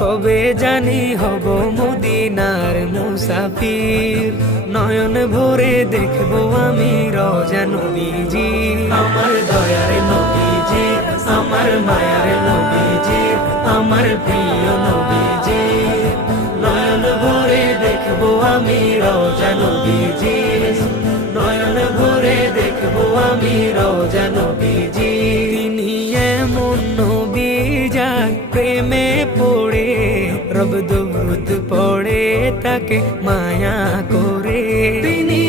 কবে জানি হব মদিনার মুসাফির, নয়ন ভরে দেখবো আমি রওজা নবীজি। আমার দয়ার নবীজি, আমার মায়ার নবীজি, আমার প্রিয় নবীজি, নয়ন ভরে দেখবো আমি রওজা নবীজি, নয়ন ভরে দেখবো আমি রওজা নবীজি। তিনি এমন নবী যার প্রেমে পড়ে রব দরুদ পড়ে তাকে মায়া করে, তিনি